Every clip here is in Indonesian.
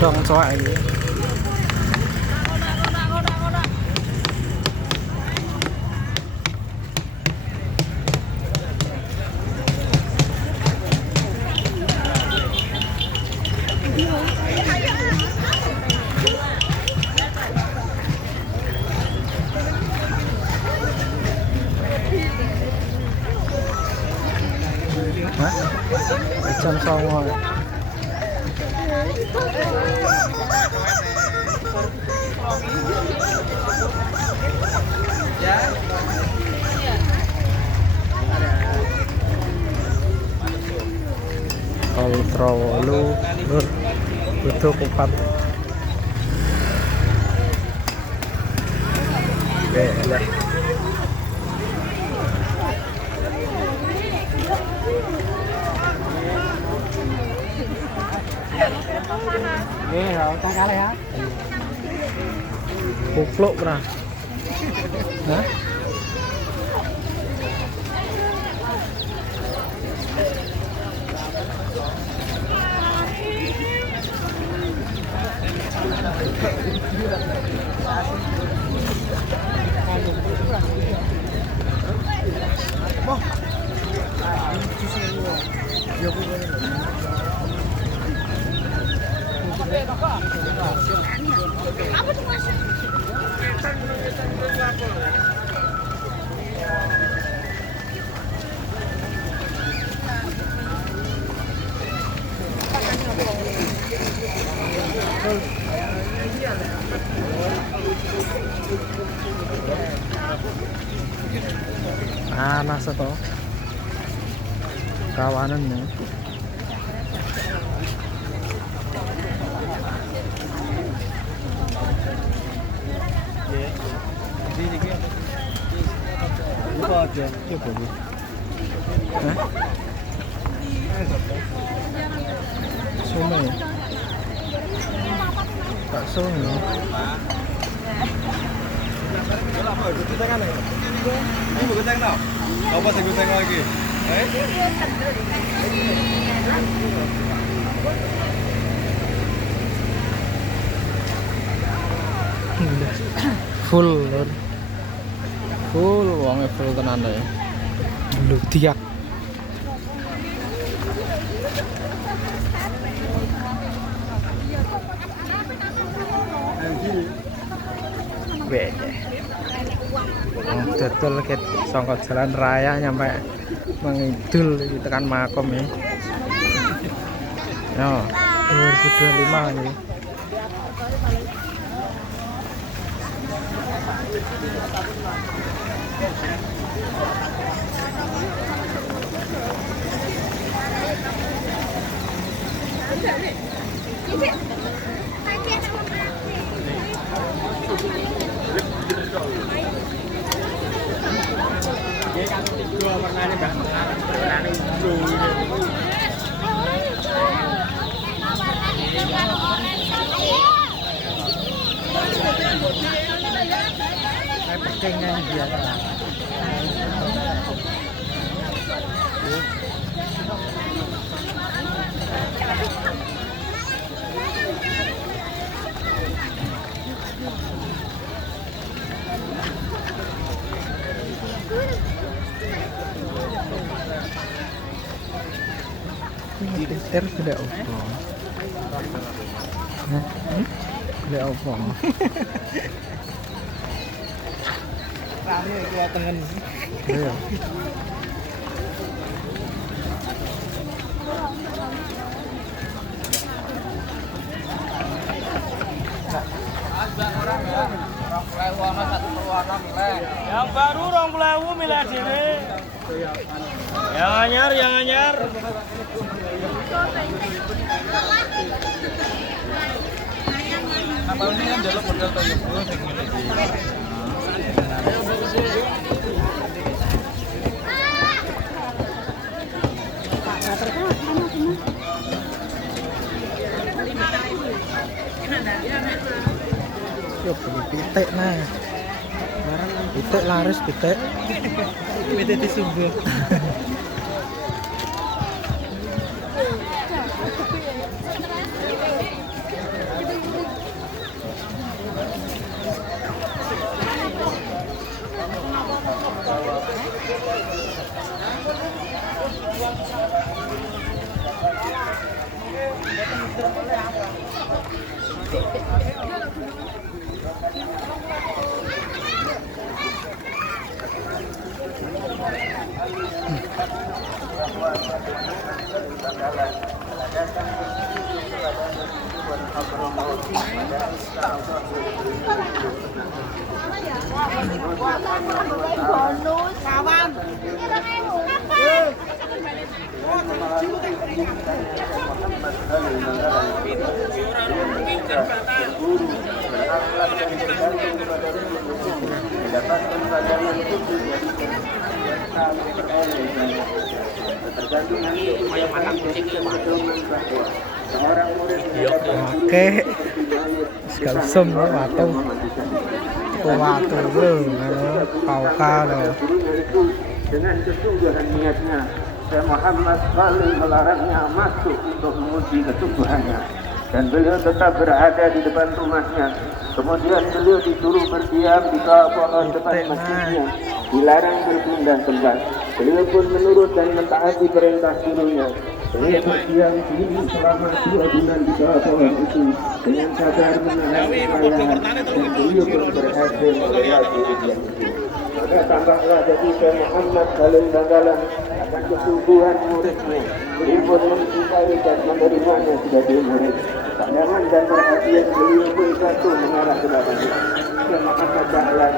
dong cowok ini. Hah? Jam 09.00. Ultra Wolu Nur butuh kupat. Belek. Tak kalah ya. Kupluk pernah. Hah? Panas atau kawanannya. Apa aja? Coba Bu. Hah? Sume. Tak sume. Ini bukan teng tau? Apa sing teng lagi? Full Lur. Full wonge full tenan ya. Lu tiak. Bede. Dodol ket sangka jalan raya nyampe mengidul iki tekan makom ya. Yo, 2025 ini. Pekengnya dia. Twitter sudah opo. Nah, sudah opo. Rame kuwi tengen. Iya. Yang baru 20.000 milih dhewe. Yang anyar, yang anyar. Kapal ini kan jalur model Toyota sing ngene iki. Yo beli pitik nah. Pitik laris pitik. Pitik disumbu. bonus kawan. Oke, sekali semua waktu kau kalau dengan kesungguhan niatnya Syekh Muhammad Salim melarangnya masuk untuk menguji kesungguhannya dan beliau tetap berada di depan rumahnya. Kemudian beliau disuruh berdiam di pohon depan masjidnya, dilarang berpindah tempat. Beliau pun menurut dan mentaati perintah gurunya. Beliau berdiam di sini selama 2 bulan di bawah pohon itu dengan sabar menahan kepayaan dan beliau pun berhasil melewati ujian itu. Maka tambahlah dari Syekh Muhammad Salim Banggalan akan kesungguhan muridnya. Beliau pun mencintai dan menerimanya sebagai murid. Pandangan dan perhatian beliau pun satu mengarah kepadanya. Syekh Muhammad Dahlan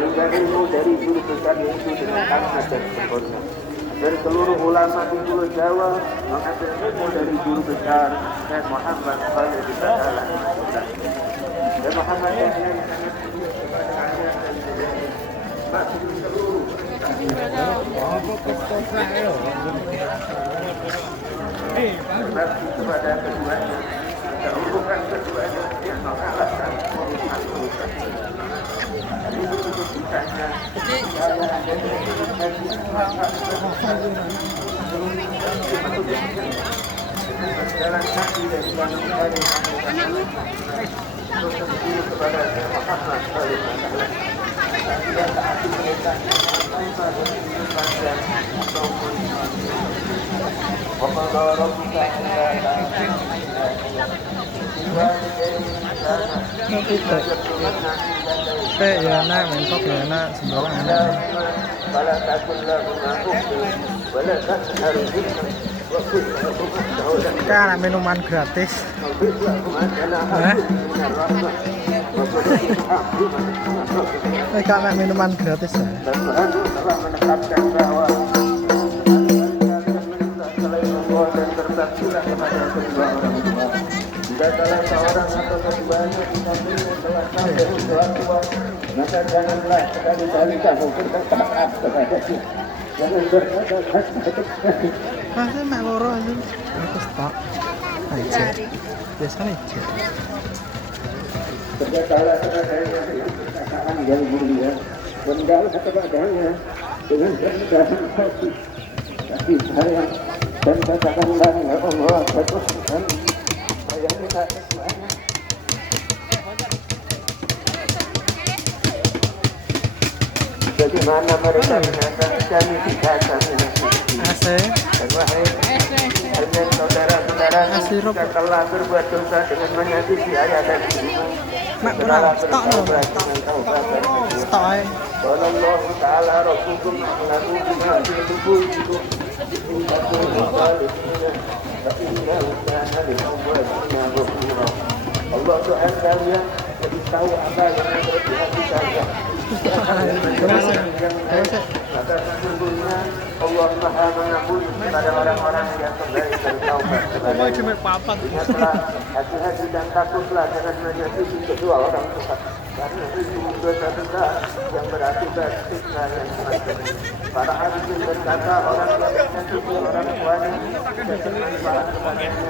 mengajarmu dari guru besar itu dengan sangat dan sempurna. Dari seluruh ulama di Pulau Jawa mengambil ilmu dari guru besar Syekh Muhammad Salim Banggalan. Syekh Muhammad Dahlan masih seluruh kepada keduanya, hubungan keduanya yang mengalahkan urusan-urusan. Ini begitu bisanya dengan berjalan kaki dari Bandung dari kepada Muhammad Salim Banggalan. Tidak taati perintah tanpa berkehidupan dan ataupun وَقَضَى رَبُّكَ أَلَّا ya nak mentok ya nak sembarang anak فَلَا تَكُنْ لَهُمَا أُفٍّ وَلَا تَنْهَرْهُمَا وَقُلْ لَهُمَا قَوْلًا kan ada minuman gratis. وَاخْفِضْ لَهُمَا جَنَاحَ الذِّلِّ مِنَ الرَّحْمَةِ وَقُلْ ارْحَمْهُمَا كَمَا رَبَّيَانِي Kan ada minuman gratis ya. dan Tuhan telah menetapkan bahwa selain Allah dan berbaktilah kepada kedua orang tua. Jika salah seorang atau keduanya kita telah sampai usia tua, maka janganlah sekali-kali kamu berkata kepadanya. Jangan berkata Saya mak loro aja. Aku stok. Aja. Biasanya aja. berkatalah kepadanya dengan perkataan yang mulia, rendalah kepadanya dengan kerendahan hati, kasih sayang, dan katakanlah ya Allah satu Tuhan saya minta semuanya. Bagaimana mereka menganggap kami tidak kami Asih. dan wahai kalian saudara-saudara jika telah berbuat dosa dengan menyakiti ayah dan ibu, Mak kurang stok loh. Stok aja. qala Allah ta'ala rabbukum a'lamu bima fi qulubikum in takunu salihin fa innahu kana lil awwabina ghafura. Allah Tuhan kalian lebih tahu apa yang ada di hati kalian. Maka sesungguhnya Allah Maha mengampuni kepada orang-orang yang kembali bertaubat kepadanya. Ingatlah, hati-hati dan takutlah dengan menyakiti kedua orang tua, karena itu dosa besar yang berakibat fitnah yang semacam ini. Para hadirin berkata, orang yang menyakiti orang tuanya tidak bermanfaat kepadanya,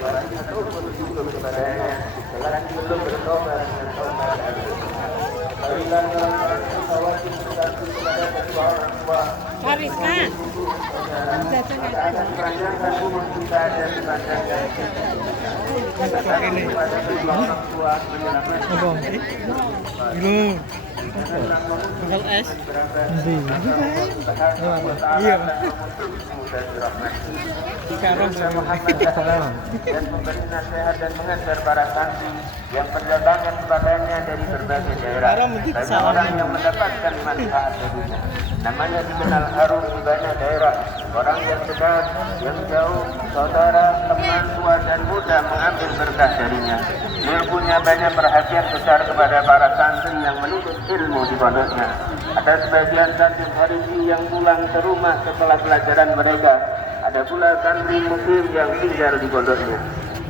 barangnya ataupun bersyukur kepadanya, sekarang belum bertobat dengan taubat. Marilah dalam tawakal bersatu kepada kedua orang tua. Kariska. Akan panjangkan umur kita dan panjangkan kepada kedua orang tua menyelamatkan Apa? Itu. Bakal es. Iya. Sekarang Muhammad dan memberi nasihat dan mengajar para santri yang berdatangan kepadanya dari berbagai daerah. Banyak orang yang mendapatkan manfaat darinya. Namanya dikenal harum di banyak daerah. Orang yang dekat, yang jauh, saudara, teman, tua dan dengan mudah mengambil berkah darinya. Beliau punya banyak perhatian besar kepada para santri yang menuntut ilmu di pondoknya. Ada sebagian santri Farisi yang pulang ke rumah setelah pelajaran mereka. Ada pula santri Muslim yang tinggal di pondoknya.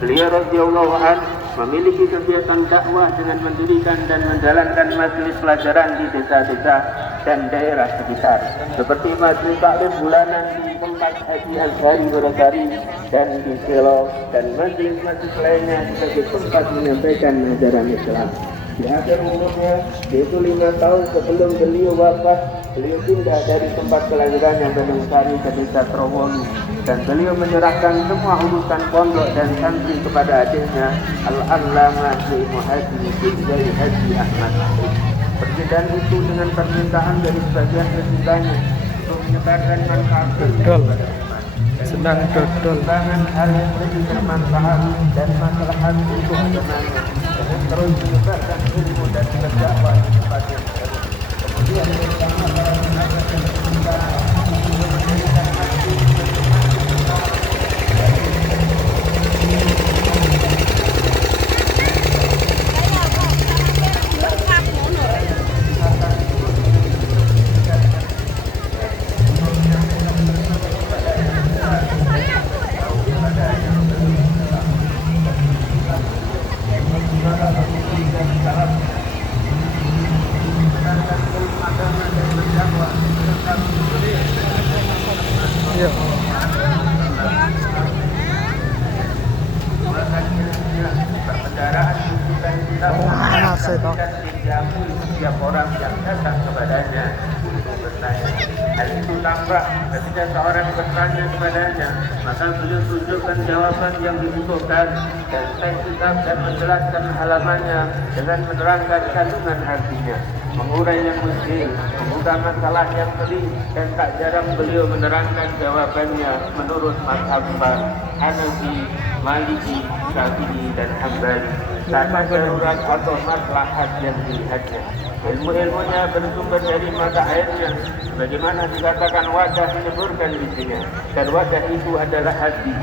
Beliau radhiyallahu anhu memiliki kegiatan dakwah dengan mendirikan dan menjalankan majelis pelajaran di desa-desa dan daerah sekitar, seperti majelis taklim bulanan di tempat Haji Azhari Goresari dan di Selo, dan majelis-majelis lainnya sebagai tempat menyampaikan ajaran Islam. Di akhir umurnya, yaitu 5 tahun sebelum beliau wafat, beliau pindah dari tempat kelahirannya Gunung Sari ke desa Trowolu, dan beliau menyerahkan semua urusan pondok dan santri kepada adiknya Al-Allamah Syekh Muhammad bin Haji Ahmad. Perbedaan itu dengan permintaan dari sebagian rekannya untuk menyebarkan manfaat Dodol. Senang dodol. Bangan hal yang lebih bermanfaat dan maslahat untuk agamanya, dengan terus menyebarkan ilmu dan berdakwah di tempat yang baru. Kemudian bersama para tenaga dan pemerintah mendirikan masjid. Iya. Mana sih toh? Setiap orang yang datang kepadanya untuk bertanya. Hal itu tampak ketika seorang bertanya kepadanya, maka beliau tunjukkan jawaban yang dibutuhkan dan kitab dan menjelaskan halamannya dengan menerangkan kandungan artinya, mengurai yang muskil, membuka masalah yang pelik, dan tak jarang beliau menerangkan jawabannya menurut mazhab Hanafi, Maliki, Syafi'i, dan Hambali karena darurat atau maslahat yang dilihatnya. Ilmu-ilmunya bersumber dari mata airnya, bagaimana dikatakan wadah menyemburkan isinya, dan wadah itu adalah hati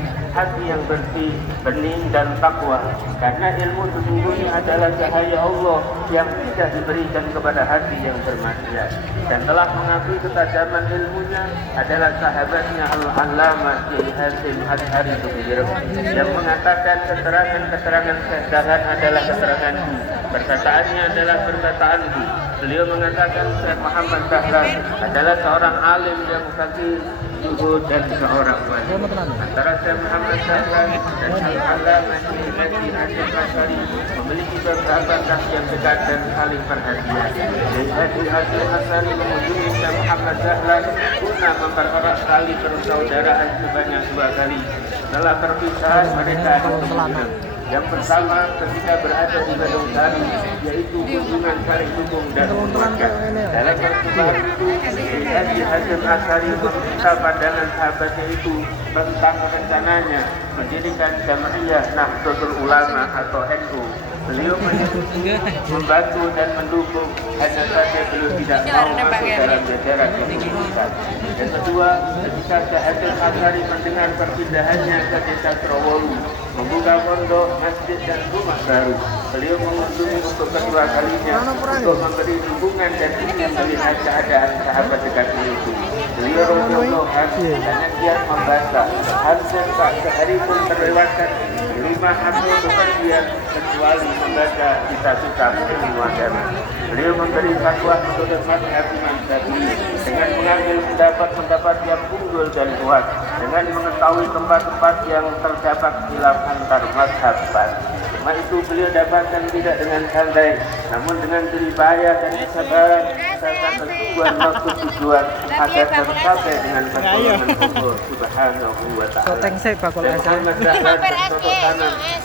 yang bersih, bening dan takwa. Karena ilmu sesungguhnya adalah cahaya Allah yang tidak diberikan kepada hati yang bermaksiat. Dan telah mengakui ketajaman ilmunya adalah sahabatnya Al-Allamah Syekh Hasim Azhari yang mengatakan keterangan-keterangan kedahan adalah keteranganku, perkataannya adalah perkataanku. Beliau mengatakan Syekh Muhammad Dahlan adalah seorang alim yang fakih, zuhud, dan seorang wali. Antara Syekh Muhammad Dahlan dan Al-Allamah Syekh Hasim Azhari memiliki beberapa kasih yang dekat dan saling perhatian. Syekh Hasim Azhari mengunjungi Syekh Muhammad Dahlan guna mempererat tali persaudaraan sebanyak 2 kali. Setelah perpisahan mereka bertemu. Yang pertama ketika berada di Gunung Sari, yaitu hubungan saling dukung dan menguatkan. Dalam pertemuan itu, Haji Hasim Azhari meminta pandangan sahabatnya itu tentang rencananya mendirikan Jam'iyah Nahdlatul Ulama atau NU. Beliau membantu dan mendukung, hanya saja beliau tidak mau masuk dalam jajaran kepengurusan. Yang kedua, ketika Syekh Hasim Azhari mendengar perpindahannya ke desa Trowolu, membuka pondok, masjid, dan rumah baru, beliau mengunjungi untuk kedua kalinya untuk memberi dukungan dan ingin melihat keadaan sahabat dekatnya itu. Beliau radhiyallahu anhu dengan giat membaca, hampir tak sehari pun terlewatkan di rumah atau bepergian kecuali membaca kitab-kitab ilmu agama. Beliau memberi fatwa menurut mazhab Imam Syafi'i dengan mengambil pendapat yang unggul dan kuat, dengan mengetahui tempat-tempat yang terdapat khilaf antar mazhab. Semua itu beliau dapatkan tidak dengan santai, namun dengan jerih payah dan kesabaran serta kesungguhan waktu tujuan agar tercapai dengan pertolongan Allah Subhanahu wa Ta'ala.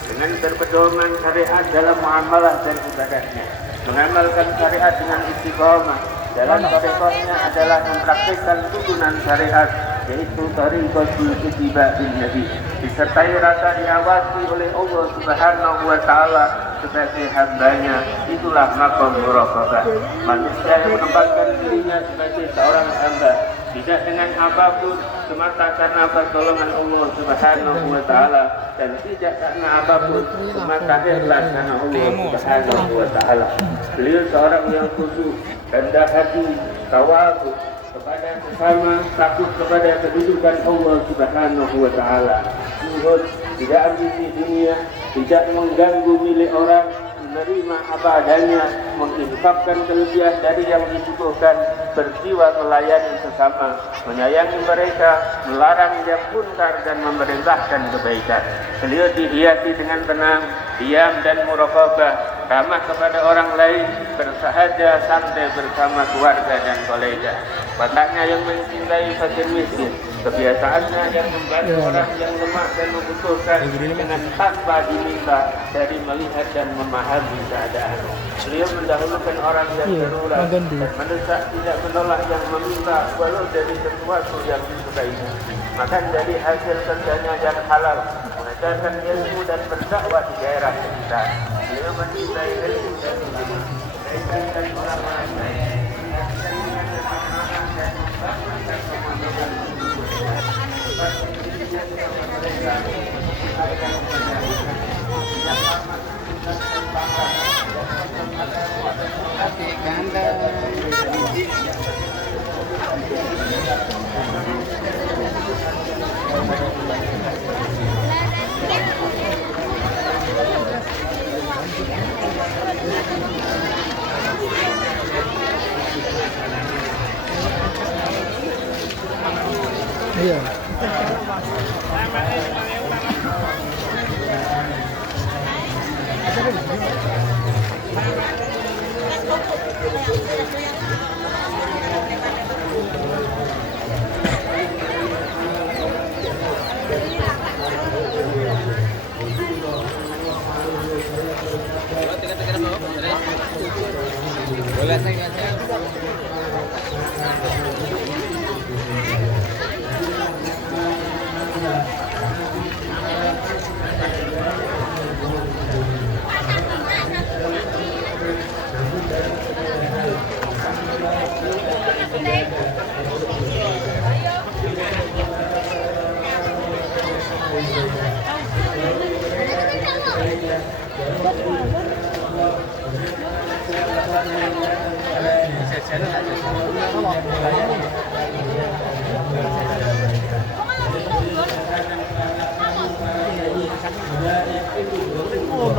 Dengan berpedoman syariat dalam muamalah dan ibadahnya, mengamalkan syariat dengan istiqomah. Dalam tarekat-nya adalah mempraktikkan tuntunan syariat, yaitu tarekat ittiba bin Nabi, disertai rasa diawasi oleh Allah Subhanahu wa Ta'ala sebagai hambanya. Itulah maqam muraqabah, manusia yang menempatkan dirinya sebagai seorang hamba tidak dengan apapun, semata karena pertolongan Allah Subhanahu wa taala, dan tidak karena apapun, semata ikhlas karena Allah Subhanahu wa taala. Beliau seorang yang khusyuk, rendah hati, tawadhu kepada sesama, takut kepada kedudukan Allah Subhanahu wa taala. Zuhud, tidak ambisi dunia, tidak mengganggu milik orang, menerima apa adanya, menginfakkan kelebihan dari yang dibutuhkan, berjiwa melayani sesama, menyayangi mereka, melarang yang munkar dan memerintahkan kebaikan. Beliau dihiasi dengan tenang, diam dan muraqabah, ramah kepada orang lain, bersahaja santai bersama keluarga dan kolega. Wataknya yang mencintai fakir miskin, kebiasaannya yang membantu orang yang lemah dan membutuhkan dengan tanpa diminta, dari melihat dan memahami keadaan. Beliau mendahulukan orang yang darurat dan mendesak, tidak menolak yang meminta walau dari sesuatu yang disukainya. Maka dari hasil kerjanya yang halal, mengajarkan ilmu dan berdakwah di daerah sekitar. Beliau mencintai ilmu dan kebaikan orang lain. Iya. Oh,